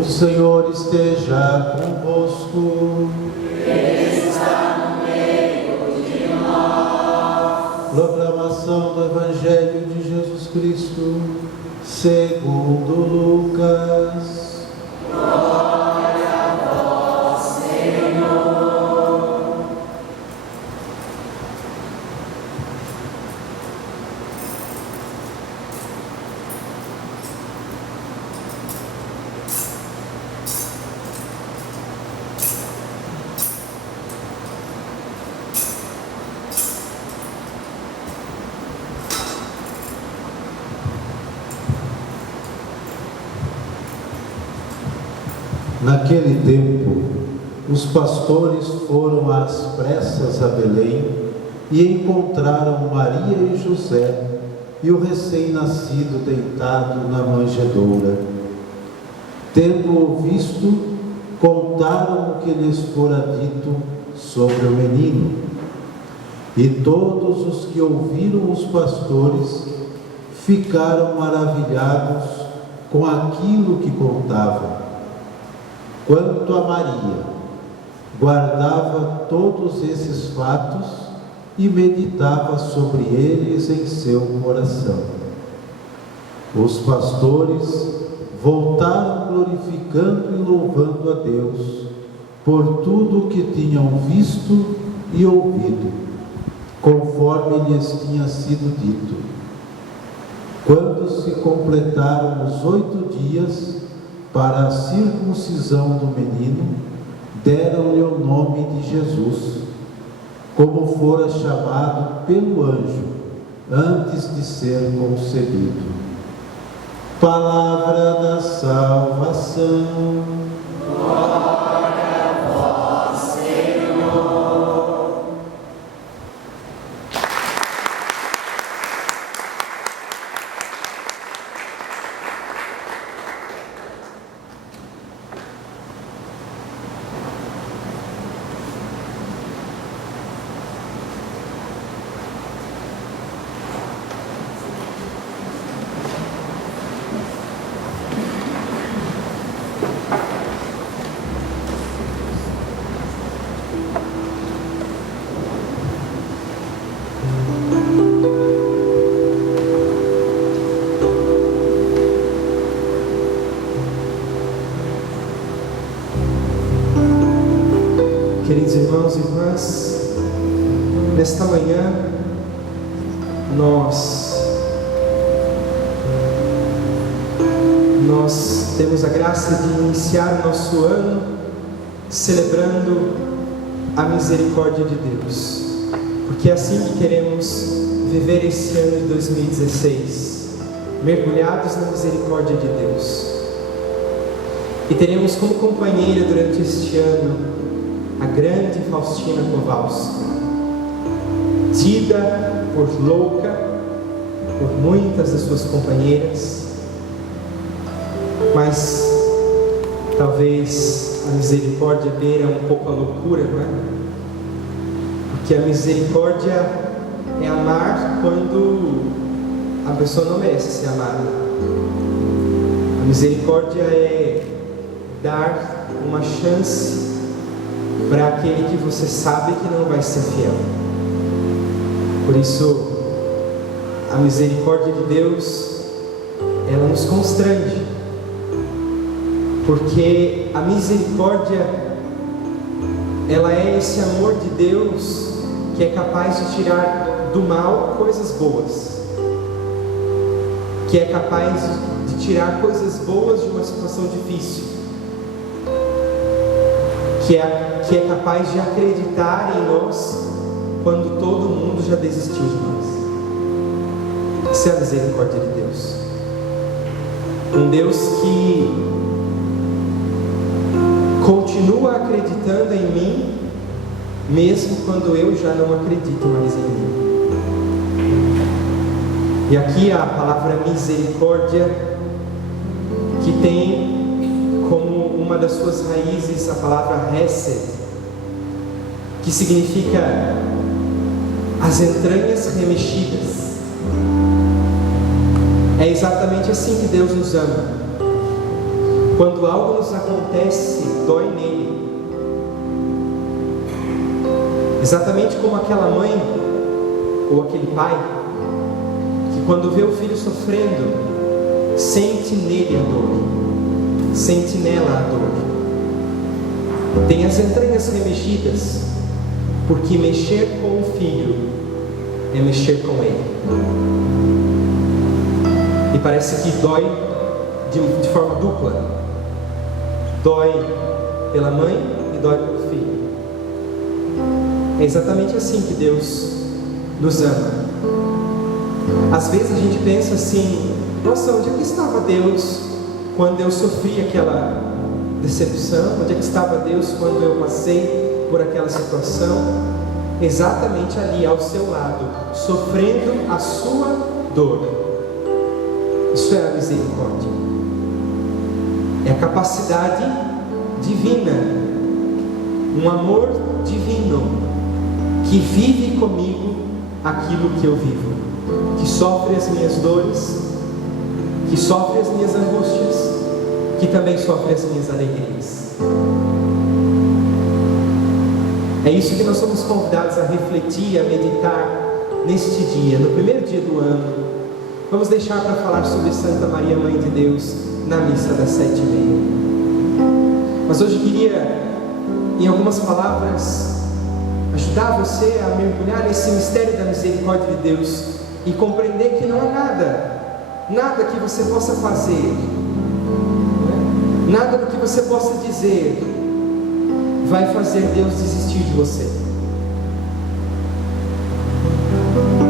O Senhor esteja convosco. Ele está no meio de nós. Proclamação do Evangelho de Jesus Cristo, segundo Lucas. Glória a vós, Senhor. Naquele tempo, os pastores foram às pressas a Belém e encontraram Maria e José e o recém-nascido deitado na manjedoura. Tendo-o visto, contaram o que lhes fora dito sobre o menino. E todos os que ouviram os pastores ficaram maravilhados com aquilo que contavam. Quanto a Maria, guardava todos esses fatos e meditava sobre eles em seu coração. Os pastores voltaram glorificando e louvando a Deus por tudo o que tinham visto e ouvido, conforme lhes tinha sido dito. Quando se completaram os 8 dias para a circuncisão do menino, deram-lhe o nome de Jesus, como fora chamado pelo anjo, antes de ser concebido. Palavra da salvação. Glória a vós, Senhor. Queridos irmãos e irmãs, nesta manhã nós temos a graça de iniciar o nosso ano celebrando a misericórdia de Deus, porque é assim que queremos viver esse ano de 2016, mergulhados na misericórdia de Deus. E teremos como companheira durante este ano a grande Faustina Kowalska, tida por louca por muitas das suas companheiras, mas talvez a misericórdia beira um pouco a loucura, não é? Porque a misericórdia é amar quando a pessoa não merece ser amada. A misericórdia é dar uma chance para aquele que você sabe que não vai ser fiel. Por isso, a misericórdia de Deus, ela nos constrange, porque a misericórdia, ela é esse amor de Deus que é capaz de tirar do mal coisas boas, que é capaz de tirar coisas boas de uma situação difícil, que é capaz de acreditar em nós quando todo mundo já desistiu de nós. Essa é a misericórdia de Deus. Um Deus que continua acreditando em mim, mesmo quando eu já não acredito mais em mim. E aqui a palavra misericórdia, que tem como uma das suas raízes a palavra hesed, que significa as entranhas remexidas. É exatamente assim que Deus nos ama. quando algo nos acontece, dói nele. Exatamente como aquela mãe ou aquele pai que, quando vê o filho sofrendo, sente nele a dor, sente nela a dor, tem as entranhas remexidas, porque mexer com o filho é mexer com ele. E parece que dói de forma dupla. Dói pela mãe e dói pelo filho. É exatamente assim que Deus nos ama. Às vezes a gente pensa assim: nossa, onde é que estava Deus quando eu sofri aquela decepção? Onde é que estava Deus quando eu passei por aquela situação? Exatamente ali ao seu lado, sofrendo a sua dor. Isso é a misericórdia. É a capacidade divina, um amor divino que vive comigo aquilo que eu vivo, que sofre as minhas dores, que sofre as minhas angústias, que também sofre as minhas alegrias. É isso que nós somos convidados a refletir, a meditar neste dia, no primeiro dia do ano. Vamos deixar para falar sobre Santa Maria, Mãe de Deus, na missa das 7h30. Mas hoje queria, em algumas palavras, ajudar você a mergulhar nesse mistério da misericórdia de Deus e compreender que não há nada que você possa fazer, nada do que você possa dizer vai fazer Deus desistir de você.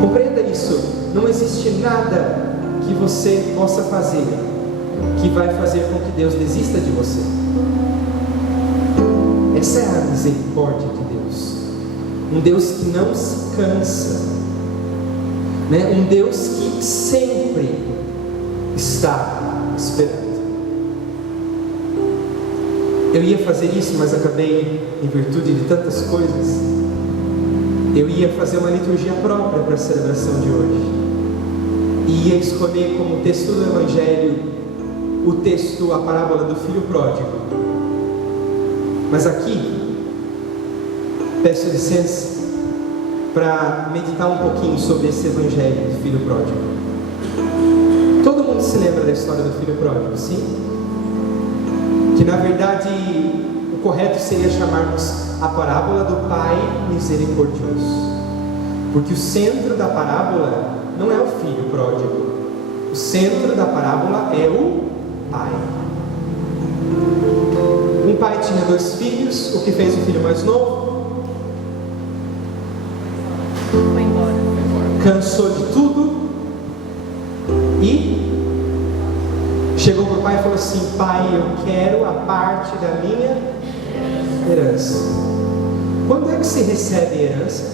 Compreenda isso. Não existe nada que você possa fazer que vai fazer com que Deus desista de você. Essa é a misericórdia de Deus. Um Deus que não se cansa, um Deus que sempre está esperando. Eu ia fazer isso, mas acabei, em virtude de tantas coisas, eu ia fazer uma liturgia própria para a celebração de hoje. E ia escolher como texto do Evangelho o texto, a parábola do filho pródigo. Mas aqui, peço licença para meditar um pouquinho sobre esse Evangelho do filho pródigo. Todo mundo se lembra da história do filho pródigo, sim? Que na verdade o correto seria chamarmos a parábola do Pai misericordioso, porque o centro da parábola não é o filho pródigo, o centro da parábola é o pai. Um pai tinha 2 filhos. O que fez o filho mais novo? Foi embora. Cansou de tudo e chegou para o pai e falou assim: pai, eu quero a parte da minha herança. Quando é que se recebe herança?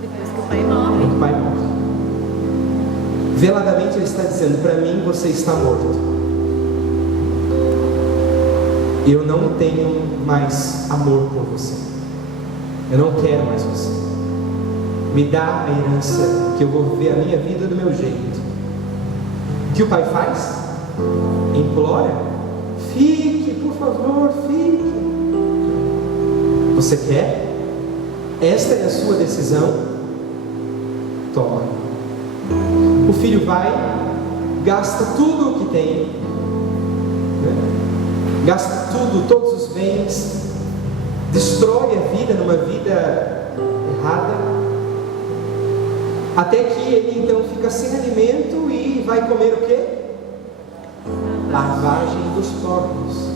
Depois que o pai morre. Quando o pai morre. Veladamente ele está dizendo: para mim você está morto. Eu não tenho mais amor por você. Eu não quero mais você. Me dá a herança, que eu vou viver a minha vida do meu jeito. O que o pai faz? Implora: fique, por favor, fique. Você quer? Esta é a sua decisão? Toma. O filho vai, gasta tudo o que tem, gasta tudo, todos os bens, destrói a vida numa vida errada, até que ele então fica sem alimento e vai comer o quê? Lavagem dos porcos.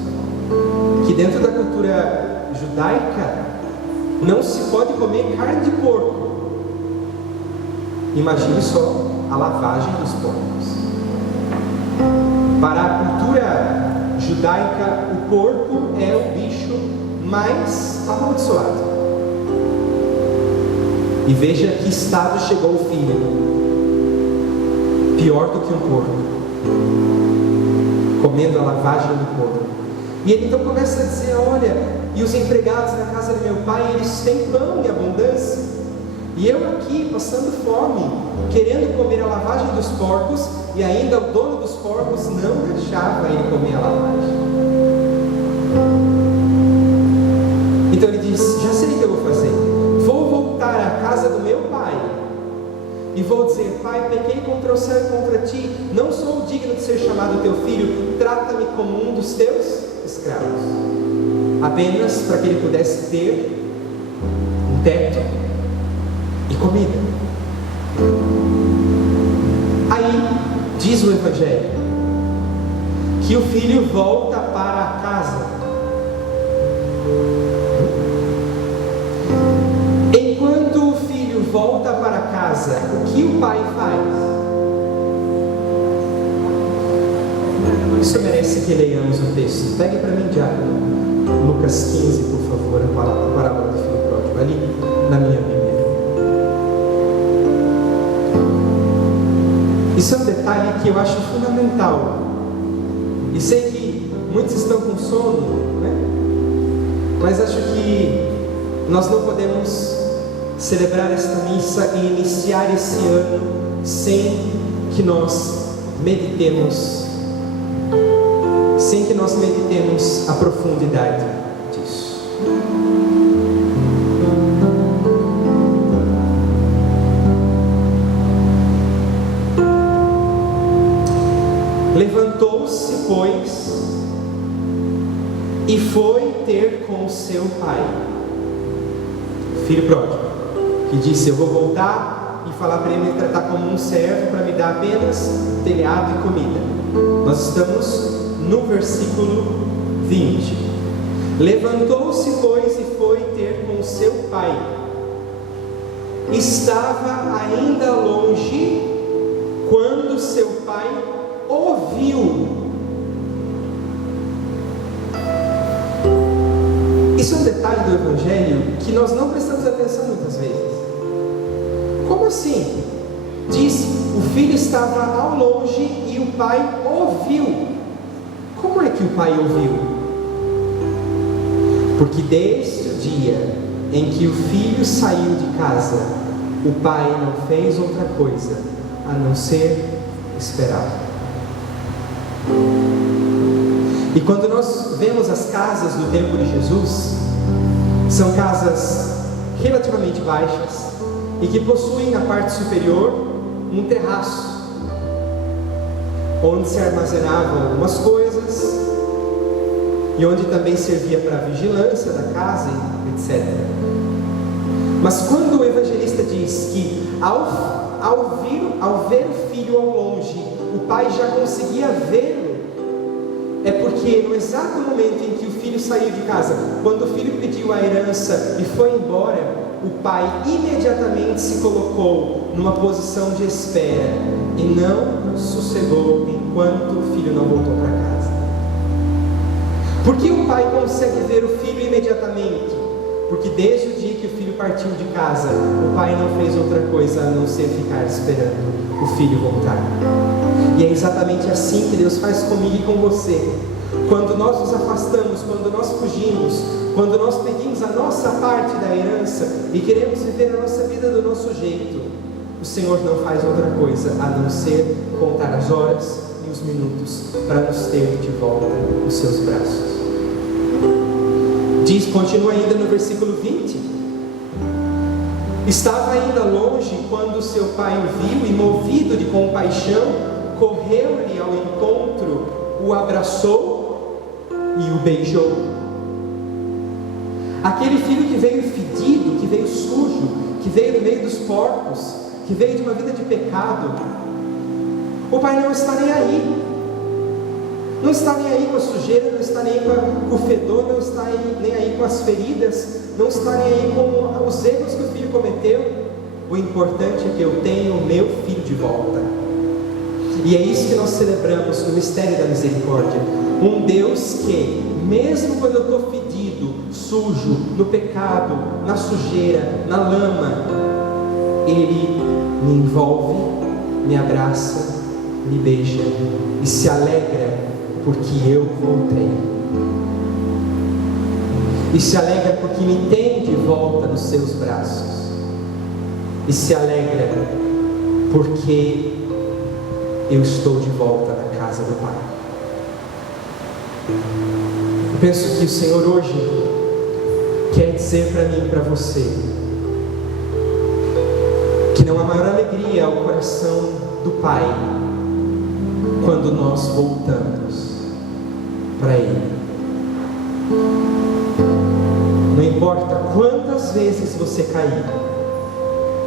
Que dentro da cultura judaica não se pode comer carne de porco. Imagine só a lavagem dos porcos. Para a cultura judaica, o porco é o bicho mais amaldiçoado. E veja que estado chegou o filho. Pior do que um porco, comendo a lavagem do porco. E ele então começa a dizer: olha, e os empregados na casa de meu pai, eles têm pão em abundância, e eu aqui passando fome, querendo comer a lavagem dos porcos, e ainda o dono dos porcos não deixava ele comer a lavagem. Então ele diz: já sei o que eu vou fazer, vou voltar à casa do meu pai e vou dizer: pai, pequei contra o céu e contra ti, não sou digno de ser chamado teu filho, trata-me como um dos teus escravos. Apenas para que ele pudesse ter um teto e comida. Aí diz o Evangelho que o filho volta para a casa. Enquanto o filho volta para casa, o que o pai faz? Isso merece que leiamos o texto. Pegue para mim, Diácono, Lucas 15, por favor, a parábola do filho pródigo, ali na minha Bíblia. Isso é um detalhe que eu acho fundamental. E sei que muitos estão com sono, né? Mas acho que nós não podemos celebrar esta missa e iniciar esse ano sem que nós meditemos a profundidade disso. Levantou-se, pois, e foi ter com seu pai, filho pródigo, que disse: eu vou voltar e falar para ele me tratar como um servo, para me dar apenas telhado e comida. Nós estamos no versículo 20. Levantou-se, pois, e foi ter com seu pai. Estava ainda longe quando seu pai ouviu. Isso é um detalhe do Evangelho que nós não prestamos atenção muitas vezes. Como assim? Diz: o filho estava ao longe e o pai ouviu. Como é que o pai ouviu? Porque desde o dia em que o filho saiu de casa, o pai não fez outra coisa a não ser esperar. E quando nós vemos as casas do tempo de Jesus, são casas relativamente baixas e que possuem na parte superior um terraço, onde se armazenavam algumas coisas e onde também servia para a vigilância da casa, etc. Mas quando o evangelista diz que ao ver o filho ao longe, o pai já conseguia vê-lo, é porque no exato momento em que o filho saiu de casa, quando o filho pediu a herança e foi embora, o pai imediatamente se colocou numa posição de espera e não sossegou enquanto o filho não voltou para casa. Por que o pai consegue ver o filho imediatamente? Porque desde o dia que o filho partiu de casa, o pai não fez outra coisa a não ser ficar esperando o filho voltar. E é exatamente assim que Deus faz comigo e com você. Quando nós nos afastamos, quando nós fugimos, quando nós pedimos a nossa parte da herança e queremos viver a nossa vida do nosso jeito, o Senhor não faz outra coisa a não ser contar as horas e os minutos para nos ter de volta nos seus braços. Continua ainda no versículo 20. Estava ainda longe quando seu pai o viu e, movido de compaixão, correu-lhe ao encontro, o abraçou e o beijou. Aquele filho que veio fedido, que veio sujo, que veio no meio dos porcos, que veio de uma vida de pecado, o pai não está nem aí. Não está nem aí com a sujeira, não está nem aí com o fedor, não está nem aí com as feridas, não está nem aí com os erros que o filho cometeu. O importante é que eu tenho o meu filho de volta. E é isso que nós celebramos no mistério da misericórdia. Um Deus que, mesmo quando eu estou fedido, sujo, no pecado, na sujeira, na lama, Ele me envolve, me abraça, me beija e se alegra porque eu voltei. E se alegra porque me tem de volta nos seus braços. E se alegra porque eu estou de volta na casa do Pai. Eu penso que o Senhor hoje quer dizer para mim e para você que não há maior alegria ao coração do Pai quando nós voltamos para Ele. Não importa quantas vezes você cair,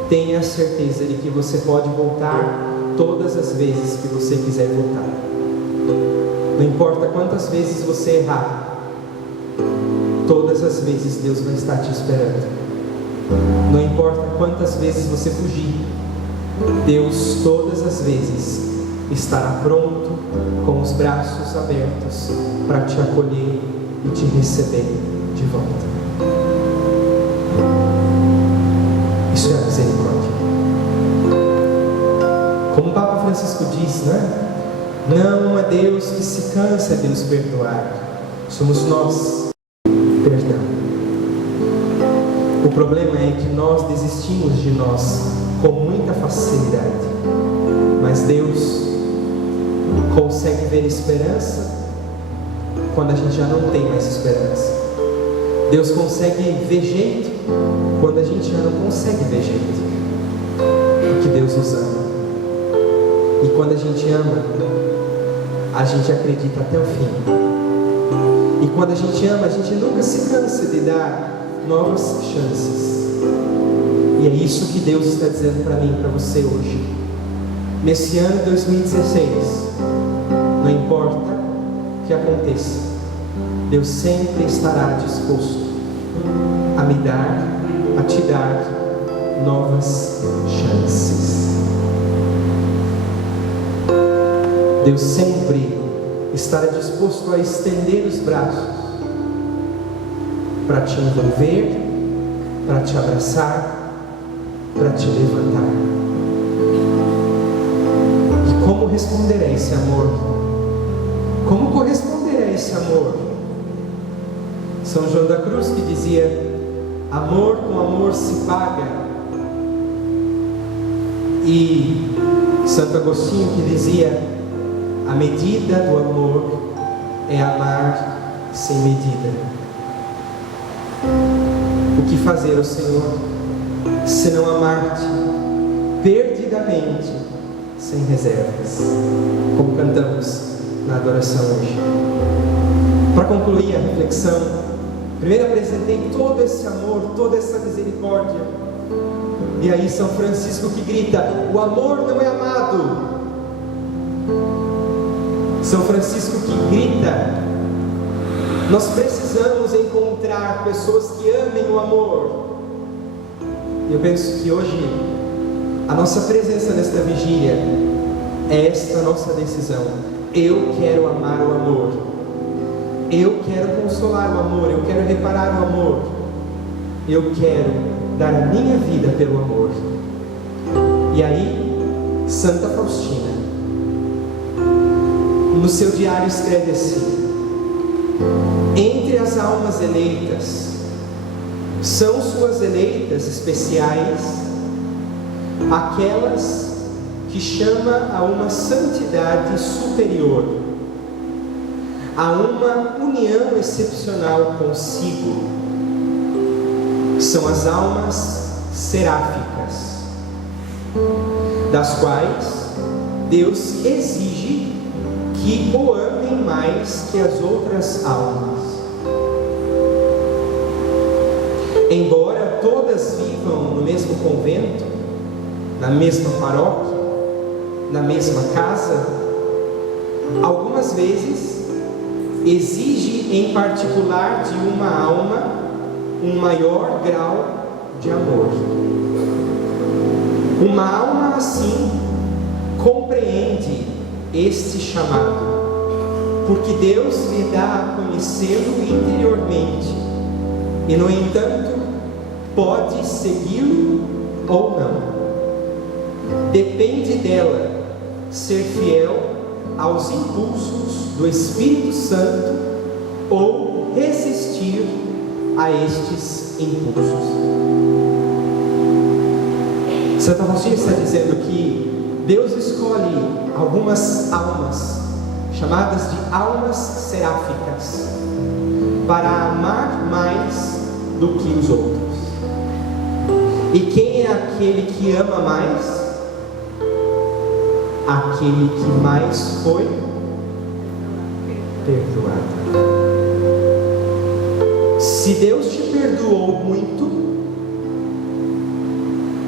tenha a certeza de que você pode voltar todas as vezes que você quiser voltar. Não importa quantas vezes você errar, todas as vezes Deus vai estar te esperando. Não importa quantas vezes você fugir, Deus todas as vezes estará pronto, com os braços abertos, para te acolher e te receber de volta. Isso é a misericórdia. Como o Papa Francisco diz, não é Deus que se cansa de nos perdoar, somos nós. Perdão. O problema é que nós desistimos de nós com muita facilidade, mas Deus consegue ver esperança quando a gente já não tem mais esperança. Deus consegue ver jeito quando a gente já não consegue ver jeito, porque Deus nos ama. E quando a gente ama, a gente acredita até o fim. E quando a gente ama, a gente nunca se cansa de dar novas chances. E é isso que Deus está dizendo para mim e para você hoje. Nesse ano de 2016, não importa o que aconteça, Deus sempre estará disposto a me dar, a te dar novas chances. Deus sempre estará disposto a estender os braços para te envolver, para te abraçar, para te levantar. E como responder a esse amor? Como corresponder a esse amor? São João da Cruz que dizia: amor com amor se paga. E Santo Agostinho que dizia: a medida do amor é amar sem medida. O que fazer, ó Senhor, se não amar-te perdidamente, sem reservas, como cantamos na adoração hoje? Para concluir a reflexão, primeiro apresentei todo esse amor, toda essa misericórdia, e aí São Francisco que grita: o amor não é amado. São Francisco que grita: nós precisamos encontrar pessoas que amem o amor. Eu penso que hoje a nossa presença nesta vigília é esta nossa decisão. Eu quero amar o amor, eu quero consolar o amor, eu quero reparar o amor, eu quero dar a minha vida pelo amor. E aí Santa Faustina no seu diário escreve assim: entre as almas eleitas, são suas eleitas especiais aquelas que chama a uma santidade superior, a uma união excepcional consigo. São as almas seráficas, das quais Deus exige que o amem mais que as outras almas. Embora todas vivam no mesmo convento, na mesma paróquia, na mesma casa, algumas vezes exige em particular de uma alma um maior grau de amor. Uma alma assim compreende este chamado, porque Deus lhe dá a conhecê-lo interiormente, e no entanto pode segui-lo ou não. Depende dela ser fiel aos impulsos do Espírito Santo ou resistir a estes impulsos. Santo Agostinho está dizendo que Deus escolhe algumas almas, chamadas de almas seráficas, para amar mais do que os outros. E quem é aquele que ama mais? Aquele que mais foi perdoado. Se Deus te perdoou muito,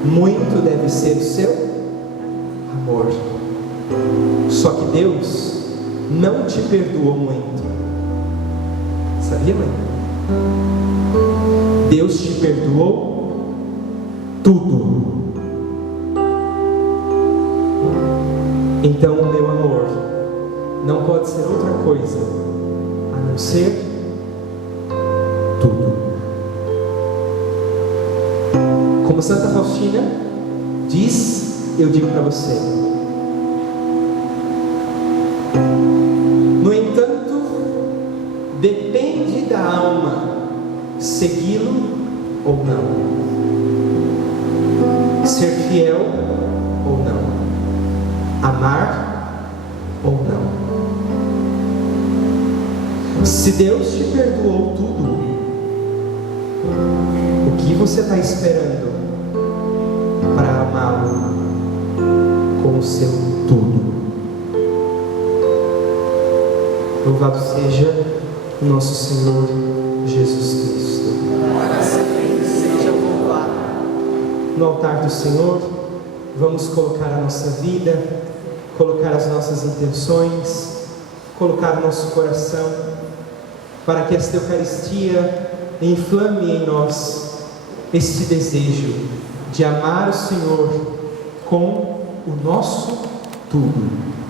muito deve ser o seu amor. Só que Deus não te perdoou muito. Sabia, mãe? Deus te perdoou tudo. Então, meu amor não pode ser outra coisa a não ser tudo. Como Santa Faustina diz, eu digo para você. No entanto, depende da alma segui-lo ou não, ser fiel ou não, amar ou não. Se Deus te perdoou tudo, o que você está esperando para amá-lo com o seu tudo? Louvado seja o nosso Senhor Jesus Cristo. No altar do Senhor, vamos colocar a nossa vida, colocar as nossas intenções, colocar o nosso coração, para que esta Eucaristia inflame em nós este desejo de amar o Senhor com o nosso tudo.